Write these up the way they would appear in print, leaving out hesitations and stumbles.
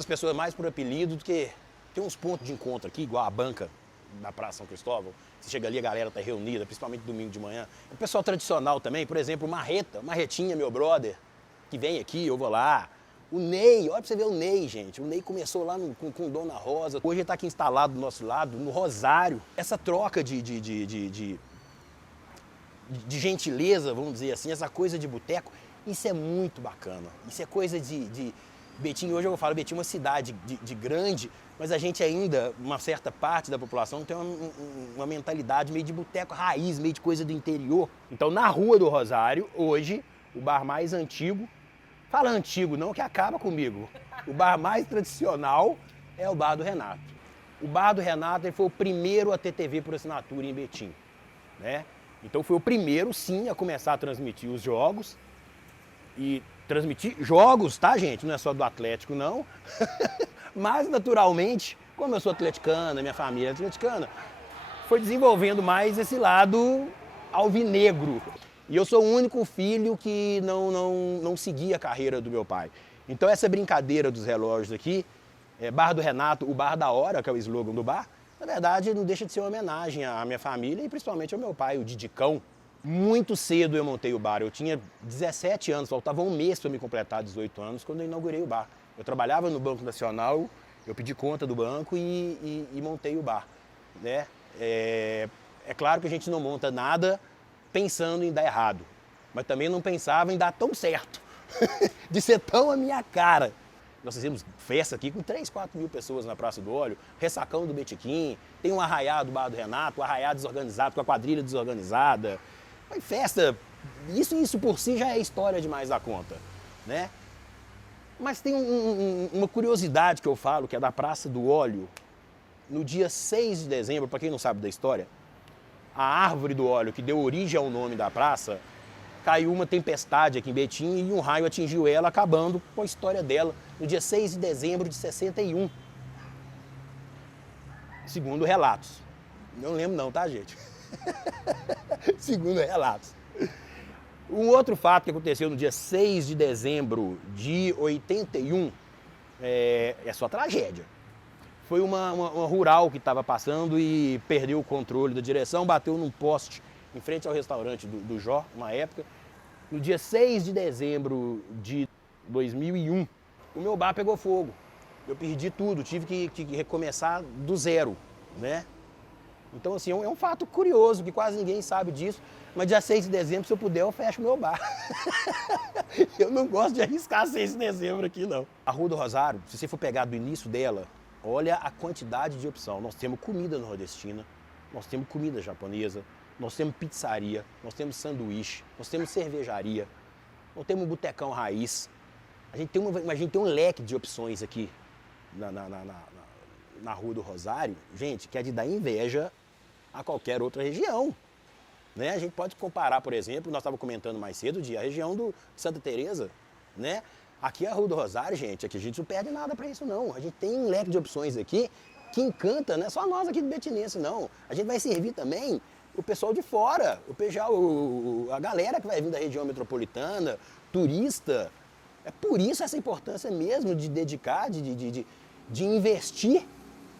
cumprimento as pessoas mais por apelido do que... Tem uns pontos de encontro aqui, igual a banca da Praça São Cristóvão. Você chega ali, a galera tá reunida, principalmente domingo de manhã. O pessoal tradicional também, por exemplo, o Marretinha, meu brother, que vem aqui, eu vou lá. O Ney, olha pra você ver o Ney, gente. O Ney começou lá com Dona Rosa. Hoje ele tá aqui instalado do nosso lado, no Rosário. Essa troca de gentileza, vamos dizer assim, essa coisa de boteco, isso é muito bacana. Isso é coisa de Betim, hoje eu falo, Betim é uma cidade de grande, mas a gente ainda, uma certa parte da população, tem uma mentalidade meio de boteco raiz, meio de coisa do interior. Então, na Rua do Rosário, hoje, o bar mais antigo, fala antigo não, que acaba comigo, o bar mais tradicional é o Bar do Renato. O Bar do Renato ele foi o primeiro a ter TV por assinatura em Betim, né? Então foi o primeiro, sim, a começar a transmitir os jogos. E transmitir jogos, tá, gente? Não é só do Atlético, não. Mas, naturalmente, como eu sou atleticana, minha família é atleticana, foi desenvolvendo mais esse lado alvinegro. E eu sou o único filho que não seguia a carreira do meu pai. Então essa brincadeira dos relógios aqui, Bar do Renato, o Bar da Hora, que é o slogan do bar, na verdade não deixa de ser uma homenagem à minha família e principalmente ao meu pai, o Didicão. Muito cedo eu montei o bar, eu tinha 17 anos, faltava um mês para me completar 18 anos quando eu inaugurei o bar. Eu trabalhava no Banco Nacional, eu pedi conta do banco e montei o bar, né? É claro que a gente não monta nada pensando em dar errado, mas também não pensava em dar tão certo, de ser tão a minha cara. Nós fizemos festa aqui com 3, 4 mil pessoas na Praça do Óleo, ressacão do Betiquim, tem um arraiá do Bar do Renato, um arraiá desorganizado, com a quadrilha desorganizada. Mas festa, isso por si já é história demais da conta, né? Mas tem uma curiosidade que eu falo, que é da Praça do Óleo. No dia 6 de dezembro, para quem não sabe da história, a árvore do óleo que deu origem ao nome da praça, caiu uma tempestade aqui em Betim e um raio atingiu ela, acabando com a história dela no dia 6 de dezembro de 61. Segundo relatos. Não lembro não, tá, gente? Segundo relatos. Um outro fato que aconteceu no dia 6 de dezembro de 81 é só tragédia. Foi uma rural que estava passando e perdeu o controle da direção, bateu num poste em frente ao restaurante do Jó, uma época. No dia 6 de dezembro de 2001, o meu bar pegou fogo. Eu perdi tudo, tive que recomeçar do zero, né? Então, assim, é um fato curioso, que quase ninguém sabe disso, mas dia 6 de dezembro, se eu puder, eu fecho meu bar. Eu não gosto de arriscar 6 de dezembro aqui, não. A Rua do Rosário, se você for pegar do início dela, olha a quantidade de opção. Nós temos comida nordestina, nós temos comida japonesa, nós temos pizzaria, nós temos sanduíche, nós temos cervejaria, nós temos um botecão raiz. A gente tem um leque de opções aqui na Rua do Rosário, gente, que é de dar inveja a qualquer outra região, né? A gente pode comparar, por exemplo, nós estávamos comentando mais cedo, a região de Santa Teresa, né? Aqui a Rua do Rosário, gente, aqui a gente não perde nada para isso, não. A gente tem um leque de opções aqui que encanta, não é só nós aqui do Betinense, não. A gente vai servir também o pessoal de fora, a galera que vai vir da região metropolitana, turista. É por isso essa importância mesmo de dedicar, de investir,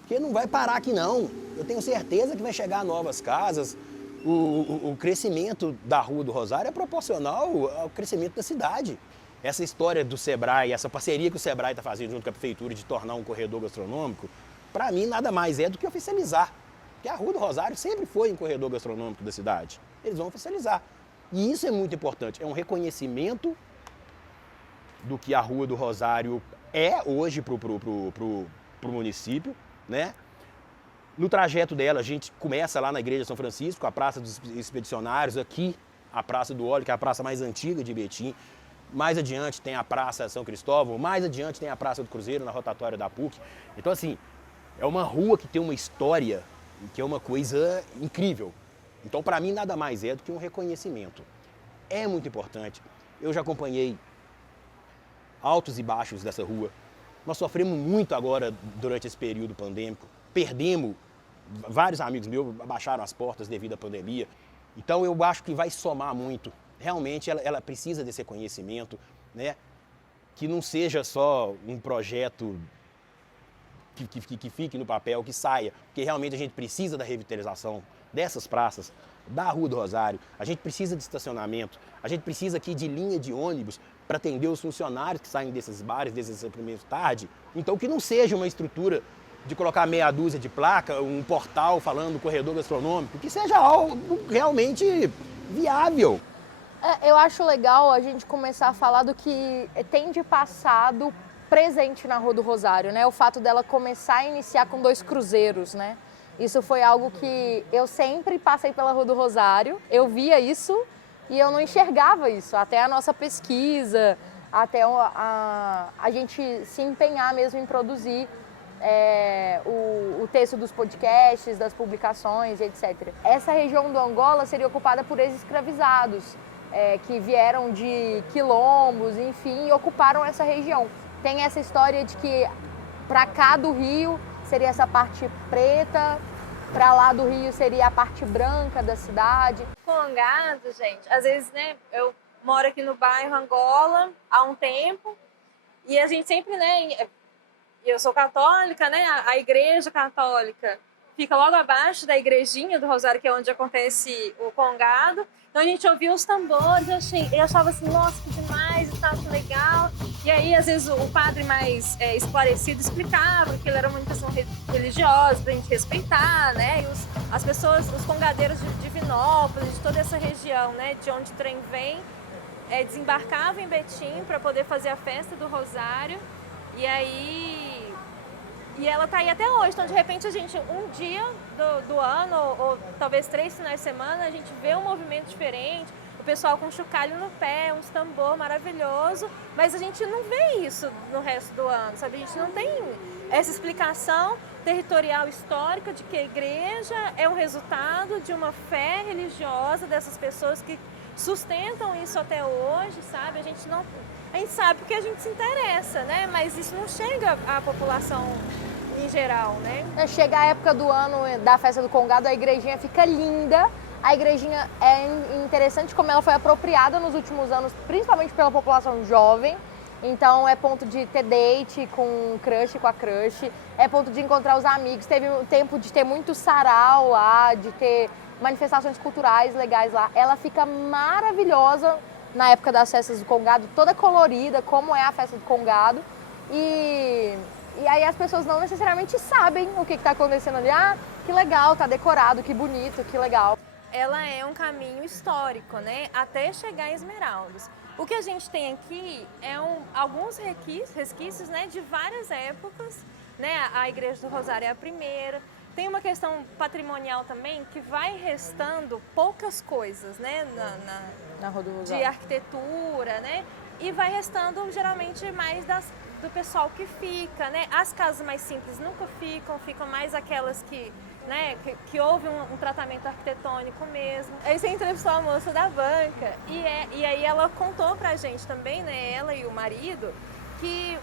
porque não vai parar aqui, não. Eu tenho certeza que vai chegar novas casas. O crescimento da Rua do Rosário é proporcional ao crescimento da cidade. Essa história do Sebrae, essa parceria que o Sebrae está fazendo junto com a Prefeitura de tornar um corredor gastronômico, para mim nada mais é do que oficializar. Porque a Rua do Rosário sempre foi um corredor gastronômico da cidade. Eles vão oficializar. E isso é muito importante. É um reconhecimento do que a Rua do Rosário é hoje para o município, né? No trajeto dela, a gente começa lá na Igreja São Francisco, a Praça dos Expedicionários, aqui a Praça do Óleo, que é a praça mais antiga de Betim. Mais adiante tem a Praça São Cristóvão, mais adiante tem a Praça do Cruzeiro, na rotatória da PUC. Então, assim, é uma rua que tem uma história, que é uma coisa incrível. Então, para mim, nada mais é do que um reconhecimento. É muito importante. Eu já acompanhei altos e baixos dessa rua. Nós sofremos muito agora durante esse período pandêmico. Perdemos, vários amigos meus abaixaram as portas devido à pandemia. Então, eu acho que vai somar muito. Realmente, ela precisa desse reconhecimento, né? Que não seja só um projeto que fique no papel, que saia, porque realmente a gente precisa da revitalização dessas praças, da Rua do Rosário, a gente precisa de estacionamento, a gente precisa aqui de linha de ônibus para atender os funcionários que saem desses bares, desses primeiros tarde. Então que não seja uma estrutura de colocar meia dúzia de placa, um portal falando corredor gastronômico, que seja algo realmente viável. Eu acho legal a gente começar a falar do que tem de passado presente na Rua do Rosário, né? O fato dela começar a iniciar com 2 cruzeiros, né? Isso foi algo que eu sempre passei pela Rua do Rosário, eu via isso e eu não enxergava isso. Até a nossa pesquisa, até a gente se empenhar mesmo em produzir o texto dos podcasts, das publicações, etc. Essa região do Angola seria ocupada por ex-escravizados, que vieram de quilombos, enfim, e ocuparam essa região. Tem essa história de que para cá do Rio seria essa parte preta, para lá do Rio seria a parte branca da cidade. Congado, gente, às vezes, né, eu moro aqui no bairro Angola há um tempo e a gente sempre, né, eu sou católica, né, a igreja católica fica logo abaixo da igrejinha do Rosário, que é onde acontece o congado. Então a gente ouvia os tambores, eu achava assim, nossa, que demais e tal, que legal. E aí, às vezes, o padre mais esclarecido explicava que ele era uma questão religiosa, pra gente respeitar, né? E as pessoas, os congadeiros de Divinópolis, de toda essa região, né, de onde o trem vem, desembarcavam em Betim para poder fazer a festa do Rosário. E aí... E ela tá aí até hoje, então de repente a gente, um dia do ano, ou talvez 3 finais de semana, a gente vê um movimento diferente, o pessoal com chocalho no pé, uns tambor maravilhoso, mas a gente não vê isso no resto do ano, sabe? A gente não tem essa explicação territorial histórica de que a igreja é um resultado de uma fé religiosa dessas pessoas que sustentam isso até hoje, sabe? A gente sabe porque a gente se interessa, né? Mas isso não chega à população em geral, né? Chega a época do ano da festa do Congado, a igrejinha fica linda. A igrejinha é interessante como ela foi apropriada nos últimos anos, principalmente pela população jovem. Então é ponto de ter date com o crush, com a crush, é ponto de encontrar os amigos. Teve tempo de ter muito sarau lá, de ter manifestações culturais legais lá. Ela fica maravilhosa na época das festas do Congado, toda colorida, como é a festa do Congado. E aí as pessoas não necessariamente sabem o que está acontecendo ali. Ah, que legal, tá decorado, que bonito, que legal. Ela é um caminho histórico, né? Até chegar em Esmeraldas. O que a gente tem aqui é alguns resquícios, né, de várias épocas, né? A Igreja do Rosário é a primeira. Tem uma questão patrimonial também que vai restando poucas coisas, né? Na Rua do Rosário. De arquitetura, né? E vai restando geralmente mais do pessoal que fica, né? As casas mais simples nunca ficam mais aquelas que, né, que houve um tratamento arquitetônico mesmo. Aí você entrevistou a moça da banca e aí ela contou pra gente também, né, ela e o marido, que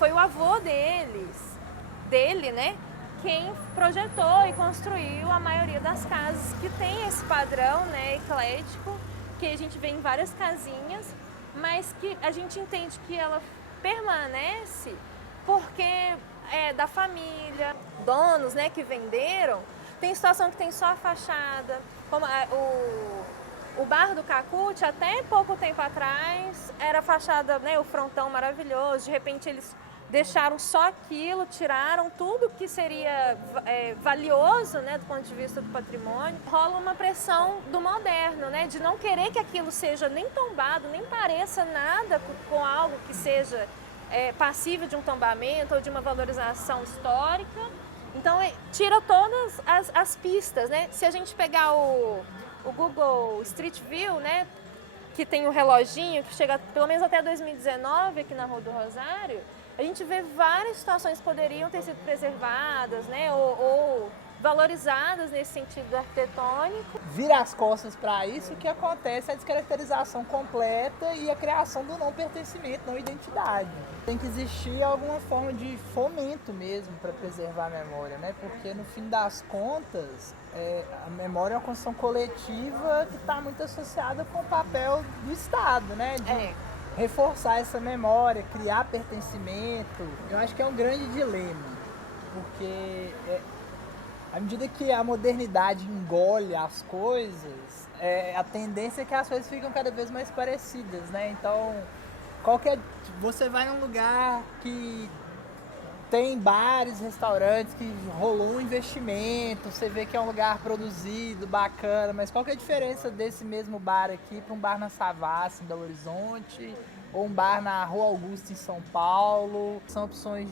foi o avô dele, né, quem projetou e construiu a maioria das casas que tem esse padrão, né, eclético, que a gente vê em várias casinhas, mas que a gente entende que ela permanece porque é da família, donos, né, que venderam. Tem situação que tem só a fachada, como o bar do Cacute, até pouco tempo atrás, era fachada, né, o frontão maravilhoso, de repente eles deixaram só aquilo, tiraram tudo que seria valioso, né, do ponto de vista do patrimônio. Rola uma pressão do moderno, né, de não querer que aquilo seja nem tombado, nem pareça nada com algo que seja passível de um tombamento ou de uma valorização histórica. Então, tira todas as pistas, né? Se a gente pegar o Google Street View, né, que tem o reloginho, que chega pelo menos até 2019 aqui na Rua do Rosário, a gente vê várias situações que poderiam ter sido preservadas, né, ou valorizadas nesse sentido arquitetônico. Vira as costas para isso, o que acontece é a descaracterização completa e a criação do não pertencimento, não identidade. Tem que existir alguma forma de fomento mesmo para preservar a memória, né? Porque no fim das contas, a memória é uma construção coletiva que está muito associada com o papel do Estado, né? De reforçar essa memória, criar pertencimento. Eu acho que é um grande dilema. porque à medida que a modernidade engole as coisas, a tendência é que as coisas ficam cada vez mais parecidas, né? Então, você vai num lugar que tem bares, restaurantes, que rolou um investimento, você vê que é um lugar produzido, bacana, mas qual que é a diferença desse mesmo bar aqui para um bar na Savassi, em Belo Horizonte, ou um bar na Rua Augusta, em São Paulo? São opções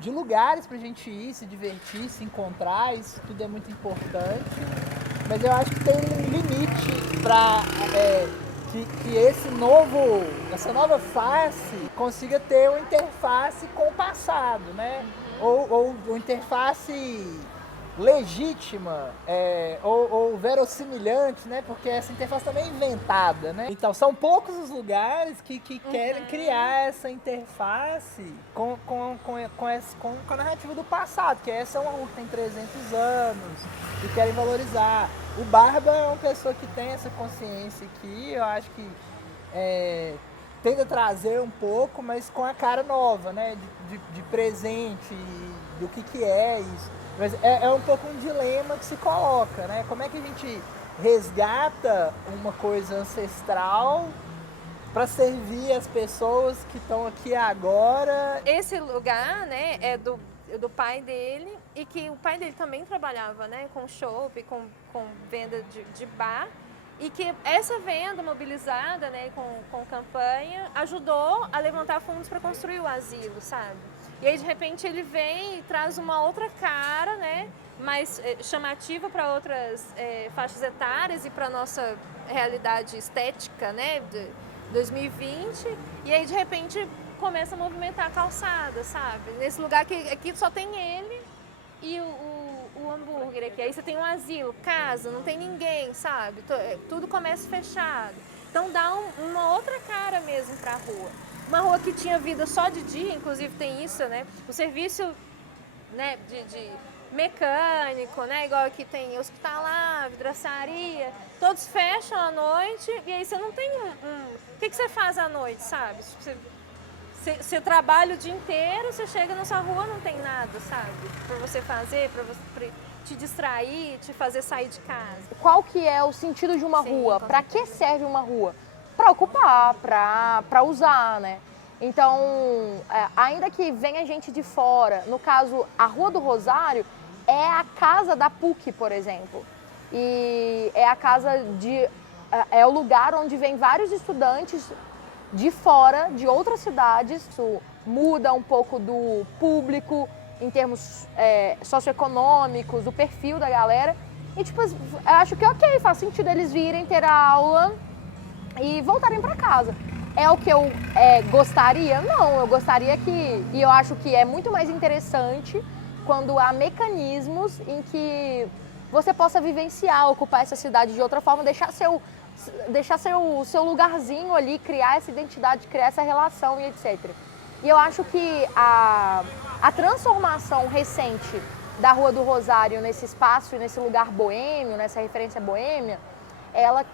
de lugares pra gente ir, se divertir, se encontrar, isso tudo é muito importante, mas eu acho que tem um limite para que essa nova face consiga ter uma interface com o passado, né? Ou uma interface legítima, ou verossimilhante, né? Porque essa interface também é inventada, né? Então, são poucos os lugares que querem criar essa interface com a narrativa do passado, que essa é uma rua que tem 300 anos, e querem valorizar. O Barba é uma pessoa que tem essa consciência aqui, eu acho que tende a trazer um pouco, mas com a cara nova, né? De presente, do que é isso. Mas é um pouco um dilema que se coloca, né? Como é que a gente resgata uma coisa ancestral para servir as pessoas que estão aqui agora? Esse lugar, né, é do pai dele, e que o pai dele também trabalhava, né, com chopp, com venda de bar, e que essa venda mobilizada, né, com campanha, ajudou a levantar fundos para construir o asilo, sabe? E aí, de repente, ele vem e traz uma outra cara, né, mais chamativa para outras faixas etárias e para a nossa realidade estética, né, de 2020. E aí, de repente, começa a movimentar a calçada, sabe? Nesse lugar que aqui só tem ele e o hambúrguer aqui. Aí você tem um asilo, casa, não tem ninguém, sabe? Tudo começa fechado. Então dá uma outra cara mesmo para a rua. Uma rua que tinha vida só de dia, inclusive tem isso, né? O serviço, né, de mecânico, né? Igual aqui tem hospitalar, vidraçaria, todos fecham à noite e aí você não tem O que você faz à noite, sabe? Você trabalha o dia inteiro, você chega na sua rua, não tem nada, sabe? Pra você fazer, pra te distrair, te fazer sair de casa. Qual que é o sentido de uma rua? com Para que serve uma rua? Para ocupar, para usar, né? Então, ainda que venha gente de fora, no caso, a Rua do Rosário é a casa da PUC, por exemplo. E é a casa é o lugar onde vem vários estudantes de fora, de outras cidades. Isso muda um pouco do público em termos socioeconômicos, do perfil da galera. E, tipo, eu acho que ok, faz sentido eles virem ter a aula e voltarem para casa. É o que eu gostaria? Não, eu gostaria que... E eu acho que é muito mais interessante quando há mecanismos em que você possa vivenciar, ocupar essa cidade de outra forma, deixar seu lugarzinho ali, criar essa identidade, criar essa relação e etc. E eu acho que a transformação recente da Rua do Rosário nesse espaço, nesse lugar boêmio, nessa referência boêmia, ela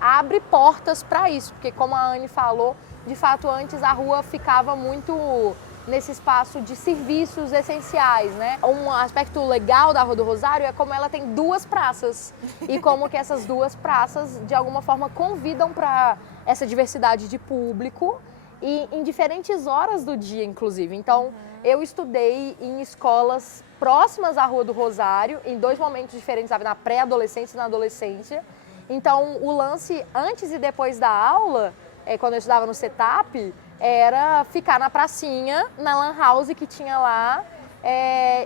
abre portas para isso, porque como a Anne falou, de fato antes a rua ficava muito nesse espaço de serviços essenciais, né? Um aspecto legal da Rua do Rosário é como ela tem duas praças e como que essas duas praças de alguma forma convidam para essa diversidade de público e em diferentes horas do dia, inclusive. Então, eu estudei em escolas próximas à Rua do Rosário, em dois momentos diferentes, sabe? Na pré-adolescência e na adolescência. Então, o lance antes e depois da aula, quando eu estudava no CETAP, era ficar na pracinha, na lan house que tinha lá,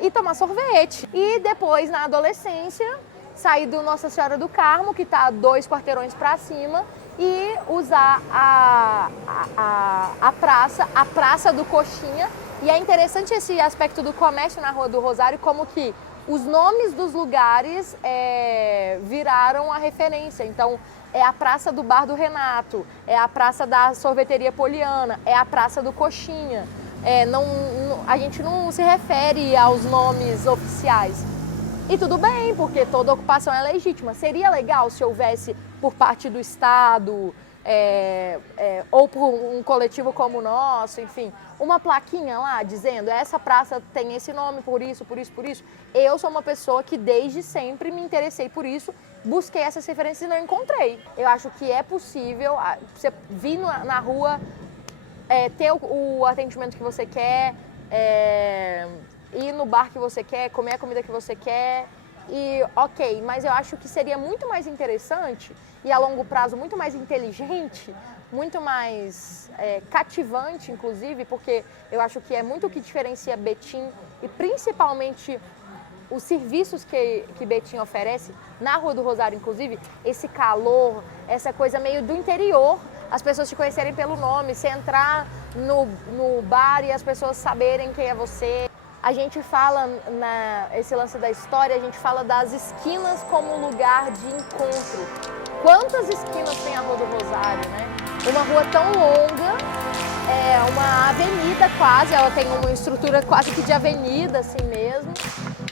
e tomar sorvete. E depois, na adolescência, sair do Nossa Senhora do Carmo, que está 2 quarteirões para cima, e usar a Praça do Coxinha. E é interessante esse aspecto do comércio na Rua do Rosário, como que os nomes dos lugares viraram a referência. Então, é a Praça do Bar do Renato, é a Praça da Sorveteria Poliana, é a Praça do Coxinha. A gente não se refere aos nomes oficiais. E tudo bem, porque toda ocupação é legítima. Seria legal se houvesse por parte do Estado, ou por um coletivo como o nosso, enfim, uma plaquinha lá dizendo essa praça tem esse nome por isso, por isso, por isso. Eu sou uma pessoa que desde sempre me interessei por isso, busquei essas referências e não encontrei. Eu acho que é possível você vir na rua, ter o atendimento que você quer, ir no bar que você quer, comer a comida que você quer. E ok, mas eu acho que seria muito mais interessante e a longo prazo muito mais inteligente, muito mais cativante, inclusive, porque eu acho que é muito o que diferencia Betim e principalmente os serviços que Betim oferece, na Rua do Rosário, inclusive, esse calor, essa coisa meio do interior, as pessoas te conhecerem pelo nome, você entrar no bar e as pessoas saberem quem é você. A gente fala, esse lance da história, a gente fala das esquinas como lugar de encontro. Quantas esquinas tem a Rua do Rosário, né? Uma rua tão longa, uma avenida quase, ela tem uma estrutura quase que de avenida, assim mesmo.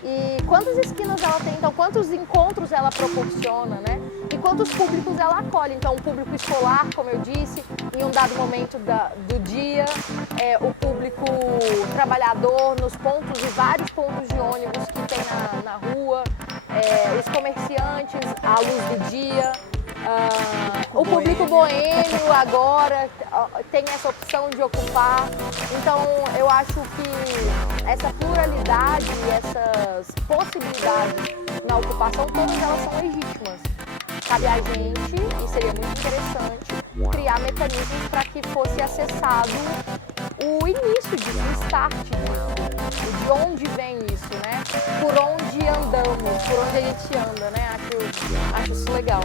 E quantas esquinas ela tem, então quantos encontros ela proporciona, né? E quantos públicos ela acolhe. Então o público escolar, como eu disse, em um dado momento do dia, o público trabalhador nos pontos e vários pontos de ônibus que tem na rua, os comerciantes à luz do dia, o público boêmio agora tem essa opção de ocupar. Então eu acho que essa pluralidade e essas possibilidades na ocupação, todas elas são legítimas. Cabe a gente, e seria muito interessante, criar mecanismos para que fosse acessado o início disso, o start disso, de onde vem isso, né? Por onde andamos, por onde a gente anda, né? Acho isso legal.